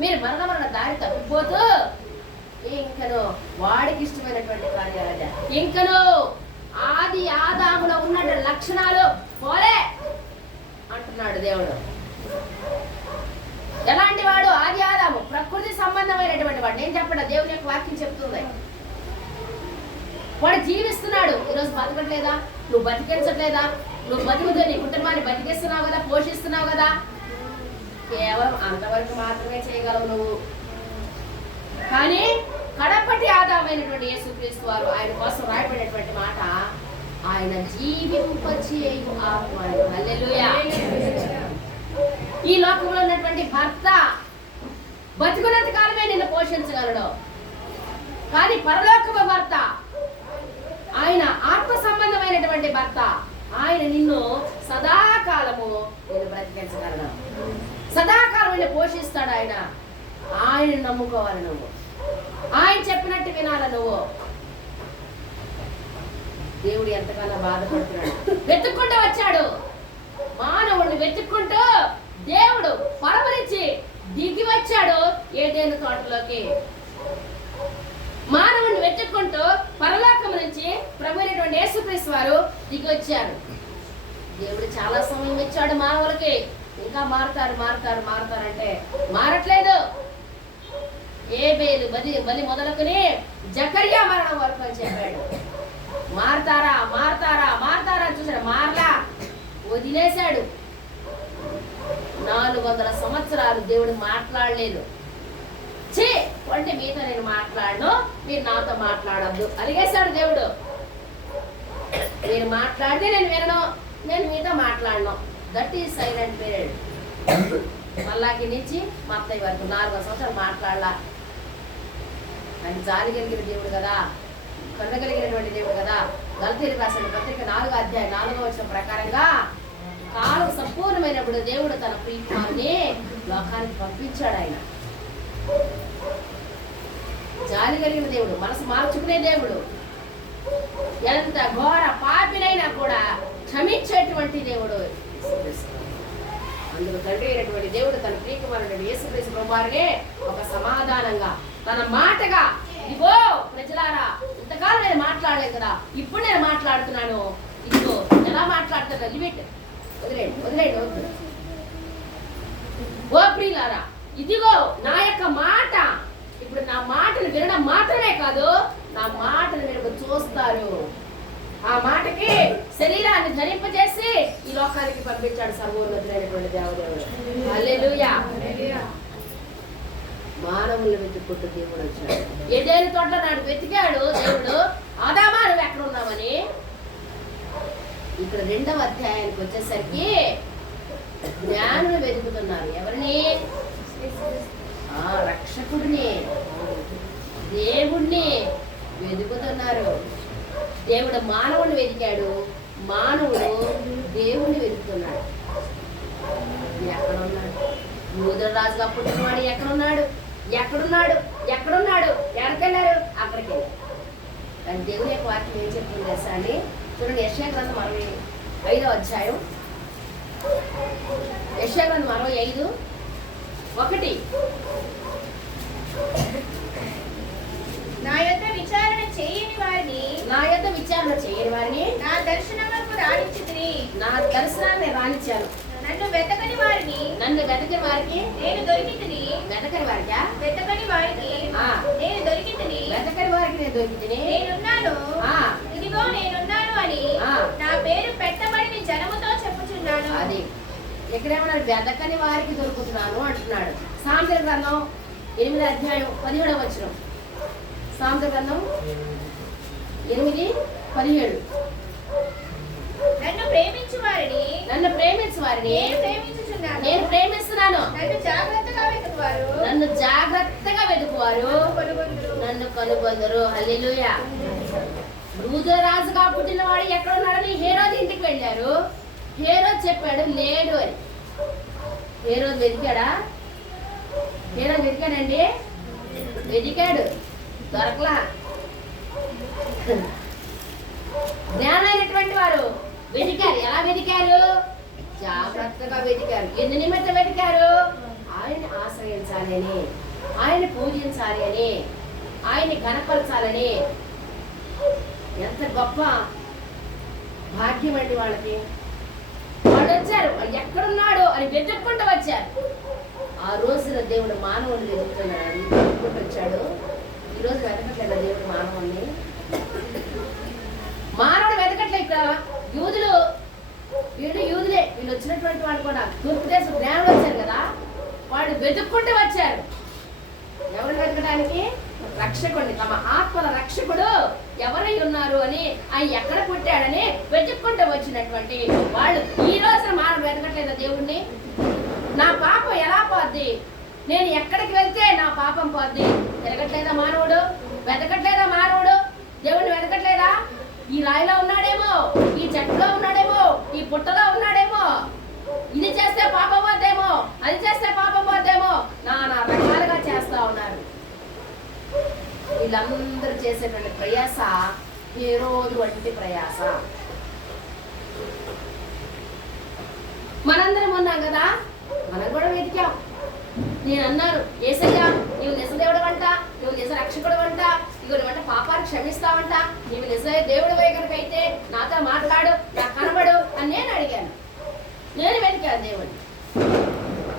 మీరు మరణ దారి తప్పిపోతూ ఇంకను వాడికి ఇష్టమైనటువంటి కార్యాలు, ఇంకను ఆది ఆదాములో ఉన్న లక్షణాలు పోలే అంటున్నాడు దేవుడు. ఎలాంటి వాడు ఆది ఆదాము? ప్రకృతి సంబంధమైనటువంటి వాడు. నేను చెప్పండి, దేవుని యొక్క వాక్యం చెప్తుంది. వాడు జీవిస్తున్నాడు, ఈరోజు బతకట్లేదా? నువ్వు బతికించట్లేదా? నువ్వు బతుకుతూ నీ కుటుంబాన్ని బతికిస్తున్నావు కదా, పోషిస్తున్నావు కదా. కేవలం అంతవరకు మాత్రమే చేయగలవు నువ్వు. కానీ కడపటి ఆదామైనటువంటి యేసుక్రీస్తు వారు ఆయన కోసం రాయబడినటువంటి మాట, ఆయన జీవింపచేయు ఆత్మ. హల్లెలూయా. ఈ లోకంలో ఉన్నటువంటి భర్త బతుకున్నంత కాలమే నిన్ను పోషించగలడు. కానీ పరలోకపు భర్త, ఆయన ఆత్మ సంబంధమైనటువంటి భర్త, ఆయన నిన్ను సదాకాలము నిన్ను బ్రతికించగలడు. సదాకాలం నిన్ను పోషిస్తాడు ఆయన. ఆయన నమ్ముకోవాలి నువ్వు, ఆయన చెప్పినట్టు వినాలి నువ్వు. దేవుడు ఎంతగానో బాధపడుతున్నాడు. వెతుక్కుంటూ వచ్చాడు, మానవుడిని వెతుక్కుంటూ దేవుడు పరమరించి దిగి వచ్చాడు ఏదైనా తోటలోకి. మానవుడిని వెతుక్కుంటూ పరలోకం నుంచి ప్రభువైనటువంటి యేసుక్రీస్తు వారు దిగి వచ్చారు. దేవుడు చాలా సమయం ఇచ్చాడు మానవులకి. ఇంకా మారుతారంటే మారట్లేదు. ఏబేలు బలి మొదలుకొని జకర్యా మరణం వరకు అని చెప్పాడు. మారతారా చూసాడు, మారలా, వదిలేశాడు. 400 సంవత్సరాలు దేవుడు మాట్లాడలేదు. అంటే మీతో నేను మాట్లాడను, మీరు నాతో మాట్లాడద్దు అలిగేశాడు దేవుడు. మీరు మాట్లాడితే నేను వినను, నేను మీతో మాట్లాడను. That is silent period. మళ్ళాకి నుంచి మత్తయి వరకు 4 సంవత్సరాలు మాట్లాడలా. ఆయన జాలి కలిగిన దేవుడు కదా, కరుణ కలిగినటువంటి దేవుడు కదా. గలతీయులకు రాసిన పత్రిక 4వ అధ్యాయం 4వ వచనం ప్రకారంగా కాలం సంపూర్ణమైనప్పుడు దేవుడు తన ప్రియకుమారుని లోకానికి పంపించాడు. ఆయన జాలి కలిగిన దేవుడు, మనసు మార్చుకునే దేవుడు, ఎంత ఘోర పాపినైనా కూడా క్షమించేటువంటి దేవుడు. అందుకు తండ్రి అయినటువంటి దేవుడు తన ప్రియకుమారుడు యేసుక్రీస్తు ప్రభువారిని ఒక సమాధానంగా తన మాటగా, ఇదిగో ప్రజలారా, ఇంతకాలం నేను మాట్లాడలేదు కదా, ఇప్పుడు నేను మాట్లాడుతున్నాను. ఇదిగో ఎలా మాట్లాడుతున్నా, లిమిట్ వదిలేండి. ఓ ప్రియులారా, ఇదిగో నా యొక్క మాట. ఇప్పుడు నా మాటలు వినడం మాత్రమే కాదు, నా మాటలు మీరు చూస్తారు. ఆ మాటకి శరీరాన్ని ధరింపజేసి ఈ లోకానికి పంపించాడు సర్వోన్నతుడైనటువంటి దేవదేవుడు. హల్లెలూయా. మానవులు వెతుక్కుంటూ దేవుడు వచ్చాడు. ఏదైనా తోటలో నాడు వెతికాడు దేవుడు, ఆదామా నువ్వు ఎక్కడ ఉన్నావని. ఇక్కడ 2వ అధ్యాయానికి వచ్చేసరికి జ్ఞానులు వెతుకుతున్నారు. ఎవరిని? రక్షకుడిని, దేవుణ్ణి వెతుకుతున్నారు. దేవుడు మానవుడిని వెతికాడు, మానవుడు దేవుణ్ణి వెతుకుతున్నాడు. ఎక్కడ ఉన్నాడు? యూదుల రాజుగా పుట్టినవాడు ఎక్కడున్నాడు? ఎక్కడికెళ్ళారు? అక్కడికి వెళ్ళారు. కానీ దేవుని యొక్క వాక్యం ఏం చెప్తుంది తెలుసా అండి? చూడండి, యెషయా గ్రంథం 65వ అధ్యాయం, యెషయా గ్రంథం 65:1. నా యొద్ద విచారణ చేయని వారిని నా దర్శనములకు రాణించితిని. నా దర్శనాన్ని రానిచ్చాను. నన్ను వెతకని వారికి నన్ను వెతకని వారికి నేను దొరికితిని. వెతకని వారికా? వెతకని వారికి ఆ. నేను దొరికితిని. వెతకని వారికి నేను దొరికితిని. నేనున్నాను, ఆ. ఇదిగో నేనున్నాను అని ఆ. నా పేరు పెట్టబడిన జనముతో చెప్పుచున్నాను. అది ఎక్కడేమన్నాడు? వెతకని వారికి దొరుకుతున్నాను అంటున్నాడు. సామెతల గ్రంథం 8వ అధ్యాయం 17వ వచనం. సామెతల గ్రంథం 8:17. నన్ను ప్రేమించు వారిని నన్ను ప్రేమించు వారిని నేను ప్రేమించుచున్నాను. నేను ప్రేమిస్తున్నాను. నన్ను జాగ్రత్తగా వెతుకువారు నన్ను జాగ్రత్తగా వెతుకువారు కనుగొందురు. నన్ను కనుగొందరు. హల్లెలూయా. యూదా రాజుగా పుట్టినవాడు ఎక్కడ ఉన్నాడని హేరోదు ఇంటికి వెళ్ళారు. హేరోదు చెప్పాడు లేడు అని. హేరోదు వెతికాడా? హేరోదు వెతికాడండి, వెతికాడు, దొరకలా. జ్ఞానమైనటువంటి వారు వెతికారు. ఎలా వెతికారు? జాగ్రత్తగా వెతికారు. ఎన్ని నిమిత్తం వెతికారు? ఆయన్ని ఆశ్రయించాలని, ఆయన్ని పూజించాలి అని, ఆయన్ని కనపరచాలని. ఎంత గొప్ప భాగ్యం అండి వాళ్ళకి. వాళ్ళు వచ్చారు, ఎక్కడున్నాడు అని వెతుక్కుంటూ వచ్చారు. ఆ రోజున దేవుడు మానవుని వెతుకుతున్నాడు, వెతుక్కుంటూ వచ్చాడు. ఈరోజు వెతకట్లేదు దేవుడు మానవుని. మానవుడు వెతకట్లే. ఇక్కడ యూదులు, యూదులే వీళ్ళు వచ్చినటువంటి వాళ్ళు కూడా తూర్పు దేశ జ్ఞానులు వచ్చారు కదా, వాళ్ళు వెతుక్కుంటూ వచ్చారు. ఎవరు వెతకడానికి? రక్షకుడిని, తమ ఆత్మల రక్షకుడు ఎవరై ఉన్నారు అని, ఆయన ఎక్కడ పుట్టాడని వెతుక్కుంటూ వచ్చినటువంటి వాళ్ళు ఈ రోజున మానవుడు వెతకట్లేదా దేవుణ్ణి? నా పాపం ఎలా పోద్ది, నేను ఎక్కడికి వెళ్తే నా పాపం పోద్ది? తిరగట్లేదా మానవుడు? వెతకట్లేదా మానవుడు? దేవుణ్ణి వెతకట్లేదా? ఈ రాయిలో ఉన్నాడేమో, ఈ చెట్టులో ఉన్నాడేమో, ఈ పుట్టలో ఉన్నాడేమో, ఇది చేస్తే పాపం పోద్దేమో, అది చేస్తే పాపం పోద్దేమో, నానా రకాలుగా చేస్తా ఉన్నారు. వీళ్ళందరూ చేసేటువంటి ప్రయాస హేరోదు వంటి ప్రయాస. మనందరం ఉన్నాం కదా, మనం కూడా వెతికాం. నేను అన్నాను, యేసయ్యా నీవు నిజదేవుడు అంట, నువ్వు నిజ రక్షకుడు అంట, ఇగో నువ్వంట పాపాన్ని క్షమిస్తావంట, నీవు నిజ దేవుడు కనుకైతే నాతో మాట్లాడు, నాకు కనబడు అని నేను అడిగాను. నేను వెతికాను దేవుడిని.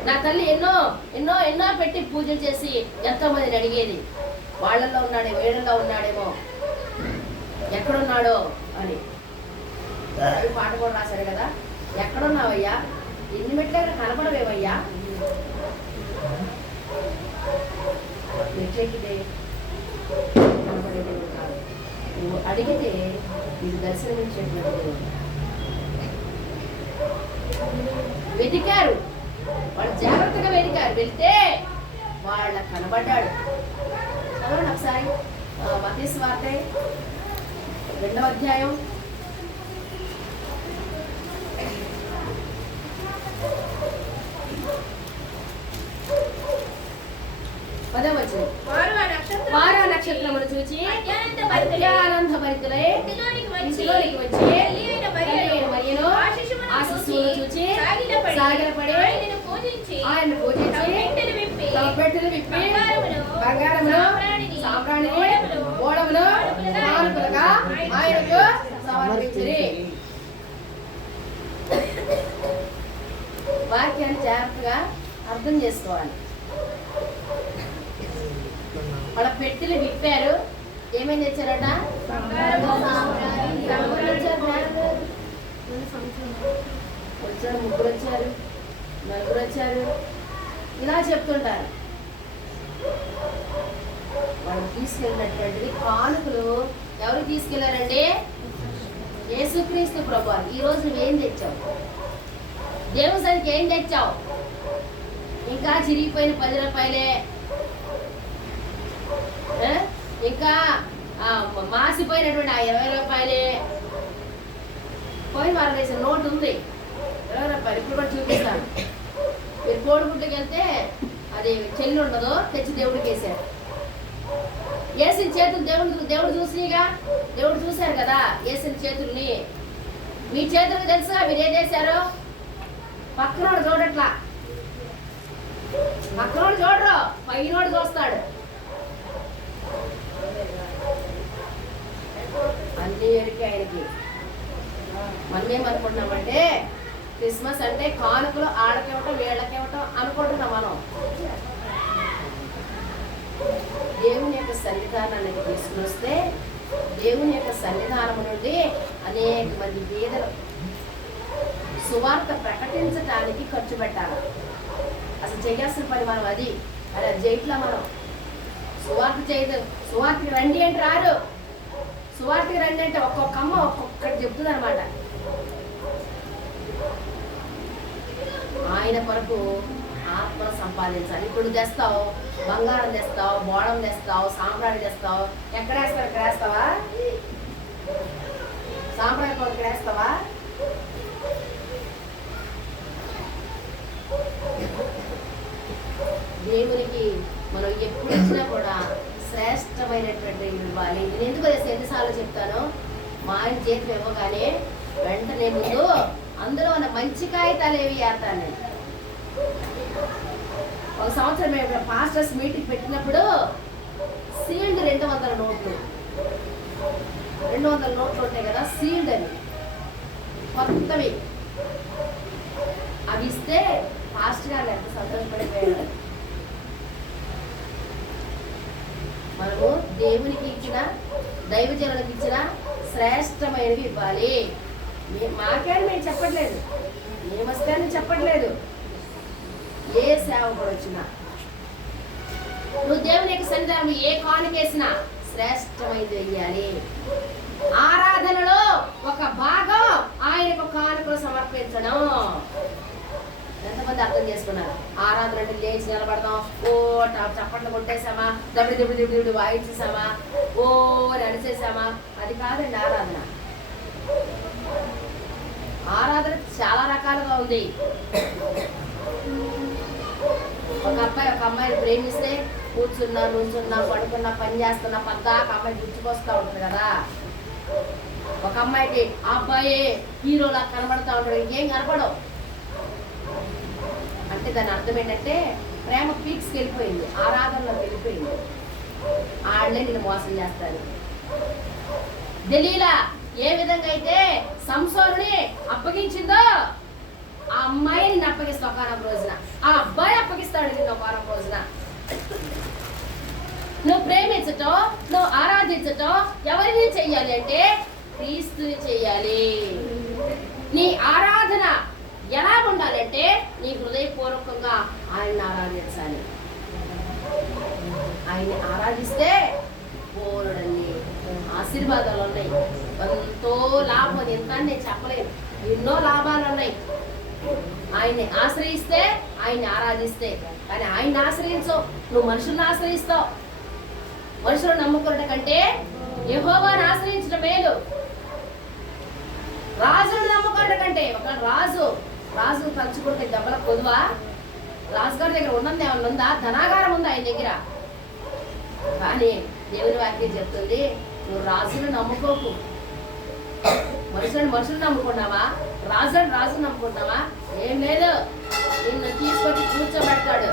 నా తల్లి ఎన్నో ఎన్నో ఎన్నో పెట్టి పూజలు చేసి ఎంతో మందిని అడిగేది, వాళ్ళల్లో ఉన్నాడేమో, వీళ్ళల్లో ఉన్నాడేమో, ఎక్కడున్నాడో అని. పాట కూడా రాశాడు కదా, ఎక్కడున్నావయ్యా, ఎన్ని మెట్ల కనపడవేవయ్యా, మెట్లెక్కితే కనపడేదేమో కాదు, నువ్వు అడిగితే నీకు దర్శనమిచ్చేటువంటి దేవుడు. వెతికారు వాళ్ళు, జాగ్రత్తగా వెతికారు. వెళ్తే వాళ్ళ కనబడ్డాడు. చదవండి ఒకసారి మత్తయి సువార్త 2వ అధ్యాయం 10వ వచనం. వారు ఆ నక్షత్రమును చూచి అత్యానందభరితులై ఇంటిలోనికి వచ్చి మరియును ఆ శిశువును చూచి సాగిలపడి ఆయనను పూజించి తమ పెట్టెలు విప్పి బంగారమును సాంబ్రాణిని ఓడమును కానుకలుగా ఆయనకు సమర్పించిరి. వాక్యాన్ని జాగ్రత్తగా అర్థం చేసుకోవాలి. వాళ్ళ పెట్టెలు విప్పారు, ఏమేమి తెచ్చారట? వచ్చారు, ముగ్గురు వచ్చారు, నలుగురు వచ్చారు, ఇలా చెప్తుంటారు. వాళ్ళు తీసుకెళ్ళినటువంటిది కానుకలు. ఎవరు తీసుకెళ్లారండి? యేసుక్రీస్తు ప్రభువు. ఈ రోజు నువ్వేం తెచ్చావు? దేవుని సరికి ఏం తెచ్చావు? ఇంకా చిరిగిపోయిన 10 రూపాయలే, ఇంకా మాసిపోయినటువంటి ఆ 20 రూపాయలే. పోయిన వారం వేసిన నోటు ఉంది 20 రూపాయలు, ఇప్పుడు కూడా చూపిస్తాను. మీరు కోడిగుడ్డుకి వెళ్తే అది చెల్లి ఉండదు, తెచ్చి దేవుడికి వేసారు. వేసిన చేతులు దేవుడు చూసిగా, దేవుడు చూశారు కదా వేసిన చేతుల్ని. మీ చేతులకు తెలుసా మీరు ఏం చేశారో? పక్కనోడు చూడట్లా, పక్కనోడు చూడరు, పైనోడు చూస్తాడు. అన్ని ఎరికి ఆయనకి. మనం ఏమనుకుంటున్నామంటే క్రిస్మస్ అంటే కానుకలు ఆడకివ్వటం వీళ్ళకివ్వటం అనుకుంటున్నాం మనం. దేవుని యొక్క సన్నిధానానికి తీసుకుని వస్తే దేవుని యొక్క సన్నిధానం నుండి అనేక మంది పేదలు సువార్త ప్రకటించడానికి ఖర్చు పెట్టాలి. అసలు చేయాల్సిన పని మనం అది చేయట్లా. మనం సువార్త చేయదు. సువార్తకి రండి అంటే రారు. సువార్తకి రండి అంటే ఒక్కొక్క అమ్మ ఒక్కొక్కటి చెప్తుంది అనమాట. ఆయన కొరకు ఆత్మను సంపాదించాలి. ఇప్పుడు తెస్తావు, బంగారం తెస్తావు, బోడం తెస్తావు, సాంబ్రాణి తెస్తావు. ఎక్కడ వేస్తావు? ఇక్కడ వేస్తావా? సాంబ్రాణి కొరకు వేస్తావా? దేవునికి మనం ఎప్పుడు ఇచ్చినా కూడా శ్రేష్టమైనటువంటి ఇవ్వాలి. నేను ఎందుకు ఎన్నిసార్లు చెప్తాను, మా ఆయన చేతులు ఇవ్వగానే వెంటనే ముందు అందులో ఉన్న మంచి కాగితాలు ఏవి వేస్తాను నేను. ఒక సంవత్సరం మేము పాస్టర్స్ మీటింగ్ పెట్టినప్పుడు సీల్డ్ 200 నోట్లు 200 నోట్లు ఉంటాయి కదా, సీల్డ్ అని కొత్తవి అవి ఇస్తే పాస్టర్ గారు ఎంత సంతోషపడిపోయాడు. మనము దేవునికి ఇచ్చిన, దైవజనులకు ఇచ్చిన శ్రేష్టమైనవి ఇవ్వాలి. మాకేని మేము చెప్పట్లేదు, మేము వస్తానని చెప్పట్లేదు. ఏ సేవకుడు వచ్చినా నువ్వు దేవుని యొక్క సన్నిధానం ఏ కానుకేసినా శ్రేష్టమైనది వెయ్యాలి. ఆరాధనలో ఒక భాగం ఆయనకు కానుకలు సమర్పించడం. ఎంతమంది అర్థం చేసుకున్నారు? ఆరాధన అంటే లేచి నిలబడతాం, ఓ చప్పట్లు కొట్టేసామా, దబ్బడి దిబ్బడి దిబ్బడి దిబ్బడి వాయించేసామా, ఓ నడిచేసామా, అది కాదండి ఆరాధన. ఆరాధన చాలా రకాలుగా ఉంది. ఒక అబ్బాయి ఒక అమ్మాయిని ప్రేమిస్తే కూర్చున్నా, నుంచున్నా, పడుకున్నా, పని చేస్తున్నా పద్దాక అమ్మాయి గుర్తుకొస్తా ఉంటుంది కదా. ఒక అమ్మాయికి ఆ అబ్బాయి హీరోలా కనబడతా ఉంటాడు, ఇంకేం కనపడవు. అంటే దాని అర్థం ఏంటంటే ప్రేమ పీక్స్కి వెళ్ళిపోయింది, ఆరాధనలోకి వెళ్ళిపోయింది. ఆడలే నేను మోసం చేస్తాను. దలీలా ఏ విధంగా అయితే సంసోనుని అప్పగించిందో ఆ అమ్మాయి నిన్ను అప్పగిస్తా ఒకనొక రోజున, ఆ అబ్బాయి అప్పగిస్తాడు నిన్ను ఒకనొక రోజున. నువ్వు ప్రేమించటం, నువ్వు ఆరాధించటం ఎవరిని చెయ్యాలి అంటే క్రీస్తుని చెయ్యాలి. నీ ఆరాధన ఎలా ఉండాలంటే నీ హృదయపూర్వకంగా ఆయన్ని ఆరాధించాలి. ఆయన్ని ఆరాధిస్తే బోరుడన్ని ఆశీర్వాదాలు ఉన్నాయి. ఎంతో లాభం, ఎంత నేను చెప్పలేను, ఎన్నో లాభాలు ఉన్నాయి. ఆయన్ని ఆశ్రయిస్తే, ఆయన్ని ఆరాధిస్తే. కానీ ఆయన్ని ఆశ్రయించవు, నువ్వు మనుషుల్ని ఆశ్రయిస్తావు. మనుషులను నమ్ముకున్నట కంటే యెహోవాను ఆశ్రయించడం మేలు. రాజును నమ్ముకున్నట కంటే, ఒక రాజు తలుచుకుంటే దెబ్బల కొదువా? రాజుగారి దగ్గర ఉన్నది ఏమన్నా ఉందా? ధనాగారం ఉందా ఆయన దగ్గర? కానీ దేవుని వాక్యం చెప్తుంది, నువ్వు రాజును నమ్ముకోకు. మనుషులు నమ్ముకున్నావా? రాజు నమ్ముకున్నావా? ఏం లేదు, నిన్ను తీసుకొచ్చి కూర్చోబెడతాడు.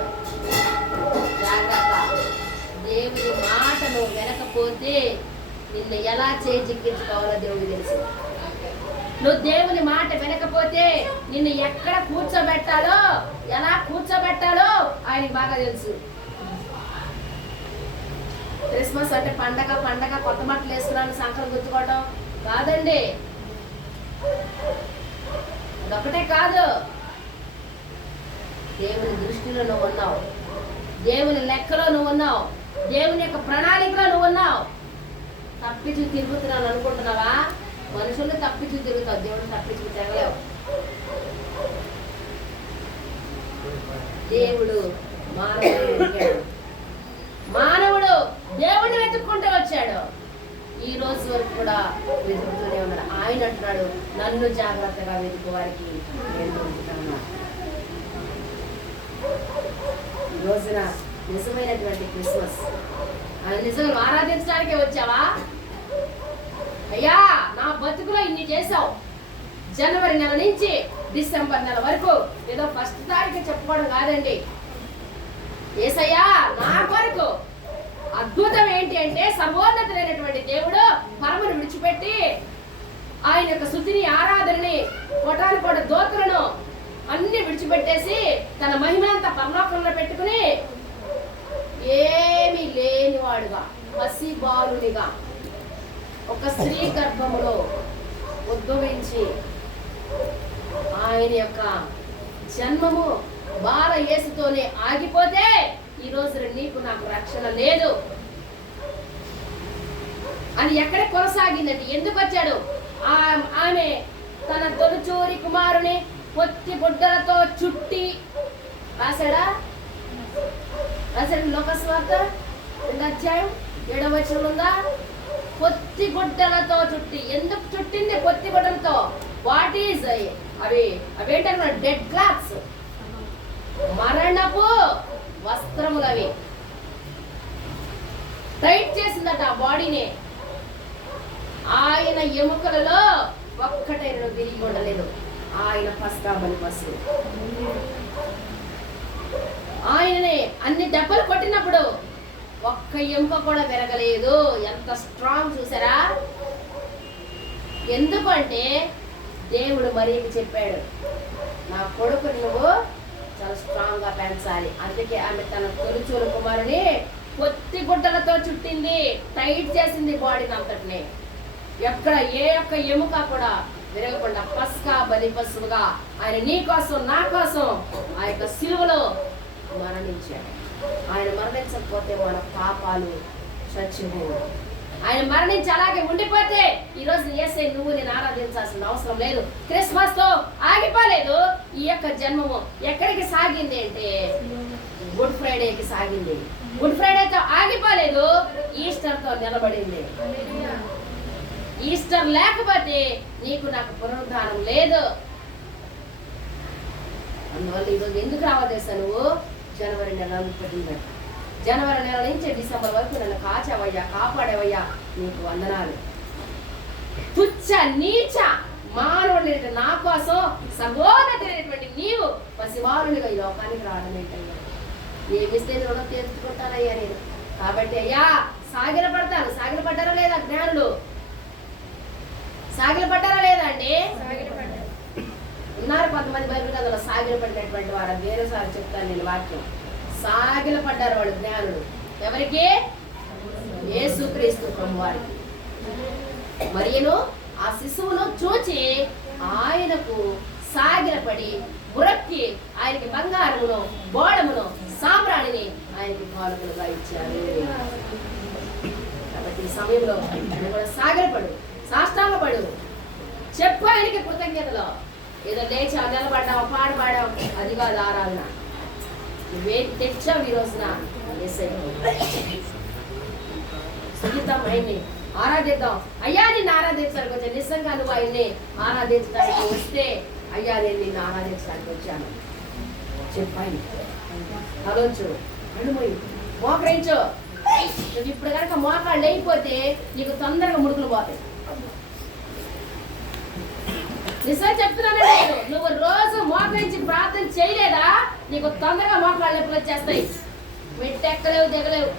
జాగ్రత్త. దేవుని మాట నువ్వు వినకపోతే నిన్ను ఎలా చేజిక్కించుకోవాలో దేవుడు తెలుసు. నువ్వు దేవుని మాట వినకపోతే నిన్ను ఎక్కడ కూర్చోబెట్టాలో, ఎలా కూర్చోబెట్టాలో ఆయనకి బాగా తెలుసు. క్రిస్మస్ అంటే పండగ, కొత్త బట్టలు వేసుకున్నాను, సంకలు గుర్తుకోవటం కాదండి. అదొకటే కాదు, దేవుని దృష్టిలో నువ్వు ఉన్నావు, దేవుని లెక్కలో నువ్వు ఉన్నావు, దేవుని యొక్క ప్రణాళికలో నువ్వు ఉన్నావు. తప్పించి తిరుగుతున్నాను అనుకుంటున్నావా? మనుషుల్ని తప్పించి తిరుగుతావు, దేవుడిని తప్పించి తిరగలేవు. దేవుడు మానవుడు దేవుడిని వెతుక్కుంటూ వచ్చాడు. ఈ రోజు వరకు కూడా వెతుకుతూనే ఉన్నాడు. ఆయన అంటున్నాడు, నన్ను జాగ్రత్తగా వెతుకు వారికి నేను దొరుకుతాను. ఈ రోజున నిజమైనటువంటి క్రిస్మస్. ఆయన నిజంగా ఆరాధించడానికే వచ్చావా? అయ్యా నా బతుకులో ఇన్ని చేసావు, జనవరి నెల నుంచి డిసెంబర్ నెల వరకు, ఏదో ఫస్ట్ తారీఖు చెప్పుకోవడం కాదండి. యేసయ్యా నా కొరకు అద్భుతం ఏంటి అంటే, సర్వోన్నతుడైనటువంటి దేవుడు పరమును విడిచిపెట్టి ఆయన యొక్క శుద్ధిని, ఆరాధనని, కొటాను కూడా దోతలను అన్ని విడిచిపెట్టేసి తన మహిమంతా పరలోకంలో పెట్టుకుని ఏమీ లేనివాడుగా, పసిబాలునిగా ఒక స్త్రీ గర్భములో ఉద్భవించి ఆయన యొక్క జన్మము బాల యేసుతోనే ఆగిపోతే ఈ రోజు నీకు నాకు రక్షణ లేదు అని ఎక్కడ కొనసాగిందండి. ఎందుకు వచ్చాడు? ఆమె తన తొలిచూరి కుమారుని పొత్తి బుడ్డలతో చుట్టి రాశాడా? రాశాడు లోకస్వార్త 2వ అధ్యాయం 7వ వచనం ఉందా? పొత్తి గుడ్డలతో చుట్టి. ఎందుకు చుట్టింది పొత్తి గుడ్డలతో? వాట్ ఈజ్ అవేంటారు? డెడ్ క్లాత్స్, మరణపు వస్త్రములవి. టైట్ చేసిందట ఆ బాడీని. ఆయన ఎముకలలో ఒక్కటైన విరిగి ఉండలేదు. ఆయన పస్కా బలి పశువు. ఆయననే అన్ని దెబ్బలు కొట్టినప్పుడు ఒక్క ఎముక కూడా పెరగలేదు. ఎంత స్ట్రాంగ్ చూసారా? ఎందుకంటే దేవుడు మరియకి చెప్పాడు, నా కొడుకుని నువ్వు చాలా స్ట్రాంగ్ గా పెంచాలి. అందుకే ఆమె తన తొలిచూలు కుమారుని పొత్తి గుడ్డలతో చుట్టింది, టైట్ చేసింది బాడీని అంతటిని. ఎక్కడ ఏ ఒక్క ఎముక కూడా విరగకుండా పస్కా బలి పశువుగా ఆయన నీ కోసం నా కోసం ఆ యొక్క సిలువలో మరణించాడు. ఆయన మరణించకపోతే మన పాపాలు చచ్చిపోవు. ఆయన మరణించి అలాగే ఉండిపోతే ఈ రోజు యేసే నువ్వు నేను ఆరాధించాల్సిన అవసరం లేదు. క్రిస్మస్ తో ఆగిపోలేదు. ఈ యొక్క జన్మము ఎక్కడికి సాగింది అంటే గుడ్ ఫ్రైడేకి సాగింది. గుడ్ ఫ్రైడేతో ఆగిపోలేదు, ఈస్టర్ తో నిలబడింది. ఈస్టర్ లేకపోతే నీకు నాకు పునరుద్ధానం లేదు. అందువల్ల ఈరోజు ఎందుకు రావదేశా నువ్వు? జనవరి నెల పడిందట. జనవరి నెల నుంచి డిసెంబర్ వరకు నన్ను కాచావయ్యా, కాపాడేవయ్యా, నీకు వందనాలు. తుచ్చ నీచ మానవుడి నా కోసం సర్వోన్నతమైనటువంటి నీవు పసివారునిగా ఈ లోకానికి రావడం ఏంటయ్యా? ఏమిస్తే రుణం తీర్చుకుంటానయ్యా నేను. కాబట్టి అయ్యా సాగిల పడతాను. సాగిల పడ్డారా లేదా జ్ఞానులు? సాగిల పడ్డారా లేదా అండి? ఉన్నారు కొంతమంది బైబిల్ కథలో సాగిల పడినటువంటి వారు. వేరేసారి చెప్తాను నేను వాక్యం. సాగిల పడ్డారు వాళ్ళు జ్ఞానులు. ఎవరికి? యేసుక్రీస్తు ప్రభువారికి. మరియును ఆ శిశువును చూచి ఆయనకు సాగిలపడి ఉరక్కి ఆయనకి బంగారమును, బోడమును, సాంబ్రాణిని ఆయనకి కానుకలుగా ఇచ్చారు. కాబట్టి ఈ సమయంలో నువ్వు కూడా సాగిలపడు, సాష్టాంగపడు, చెప్పు ఆయనకి కృతజ్ఞతలో. ఏదో లేచా, నిలబడ్డావు, పాడబడావు, అది కాదు ఆరాధన. నువ్వేంటి తెచ్చావు ఈ రోజున? సుజితం ఆయన్ని ఆరాధిద్దాం. అయ్యా నిన్ను ఆరాధించడానికి వచ్చాను. నిజంగా నువ్వు ఆయన్ని ఆరాధించడానికి వస్తే అయ్యా నేను నిన్ను ఆరాధించడానికి వచ్చాను చెప్పాయి. తలంచు, అడుమయ్యి, మోకరించు. నువ్వు ఇప్పుడు కనుక మోకాళ్ళు లేకపోతే నీకు తొందరగా ముడుకులు పోతాయి. నిజం చెప్తున్నాను నేను. నువ్వు రోజు మోకరించి ప్రార్థన చేయలేదా నీకు తొందరగా మోకాళ్ళ నొప్పులు వచ్చేస్తాయి. మెట్టెక్కలేవు, దిగలేవు.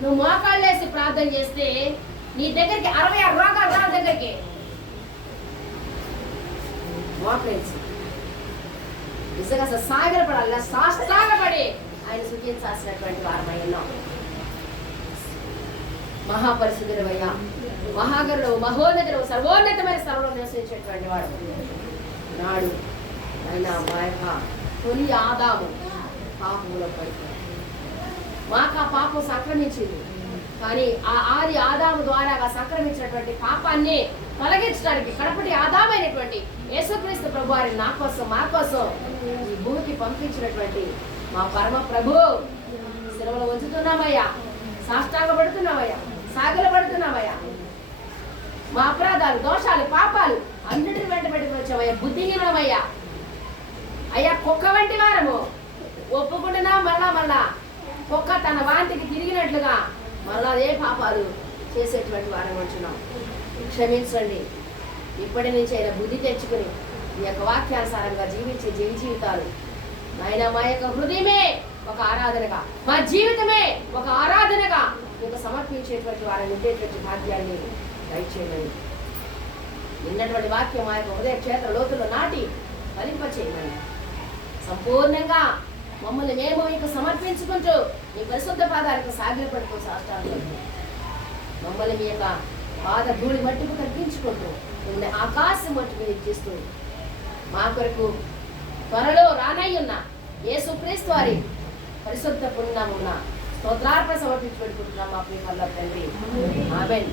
నువ్వు మోకాళ్ళు వేసి ప్రార్థన చేస్తే నీ దగ్గరికి 66 రోగాలు రా దగ్గరికి. మోకరించి నిజంగా అసలు సాగరపడాలి, సాష్టాంగపడి ఆయన సూచించాల్సినటువంటి వారమై ఉన్నాం. మహాపరిశుద్ధుడవయ్యా, మహాగరుడు, మహోన్నతుడు, సర్వోన్నతమైన స్థలంలో నివసించేటువంటి వాడు నాడు ఆయన మా యొక్క తొలి ఆదాము పాపంలో పడిపోయాడు. మాకు ఆ పాపం సంక్రమించింది. కానీ ఆ ఆది ఆదాము ద్వారా సంక్రమించినటువంటి పాపాన్ని తొలగించడానికి కడపటి ఆదామైనటువంటి యేసుక్రీస్తు ప్రభువారిని నా కోసం, మా కోసం ఈ భూమికి పంపించినటువంటి మా పరమ ప్రభు శిలువలో ఉంచుతున్నామయ్యా, సాష్టాంగపడుతున్నామయ్యా, సాగిలపడుతున్నామయ్యా. మా అపరాధాలు, దోషాలు, పాపాలు అన్నిటిని వెంట పెట్టుకుని వచ్చామయ్యా. బుద్ధిహీనమయ్యా అయ్యా, కుక్క వంటి వారము. ఒప్పుకుంటున్నా మళ్ళా కుక్క తన వాంతికి తిరిగినట్లుగా మళ్ళా అదే పాపాలు చేసేటువంటి వారం ఉంటున్నాం. క్షమించండి. ఇప్పటి నుంచి అయినా బుద్ధి తెచ్చుకుని ఈ యొక్క వాక్యానుసారంగా జీవించే జీవితాలు ఆయన మా యొక్క హృదయమే ఒక ఆరాధనగా, మా జీవితమే ఒక ఆరాధనగా మీకు సమర్పించేటువంటి వారిని ఉండేటువంటి భాగ్యాన్ని దయచేయమని నిన్నటువంటి వాక్యం మా యొక్క హృదయ క్షేత్ర లోతుల్లో నాటి ఫలింప చేయమని సంపూర్ణంగా మమ్మల్ని మేము మీకు సమర్పించుకుంటూ మీ పరిశుద్ధ పాదాలకు సాగిలపడుతూ సాష్టాలు మమ్మల్ని మీ యొక్క పాద ధూళి మట్టుకు తగ్గించుకుంటూ మిమ్మల్ని ఆకాశం మట్టుకు హెచ్చిస్తూ మా కొరకు త్వరలో రానయ్యున్న యేసుక్రీస్తు వారి పరిశుద్ధ పుణ్యమున స్తోత్రార్పణ సమర్పించి పెట్టుకుంటున్నాం మా ప్రియ తండ్రి ఆమేన్.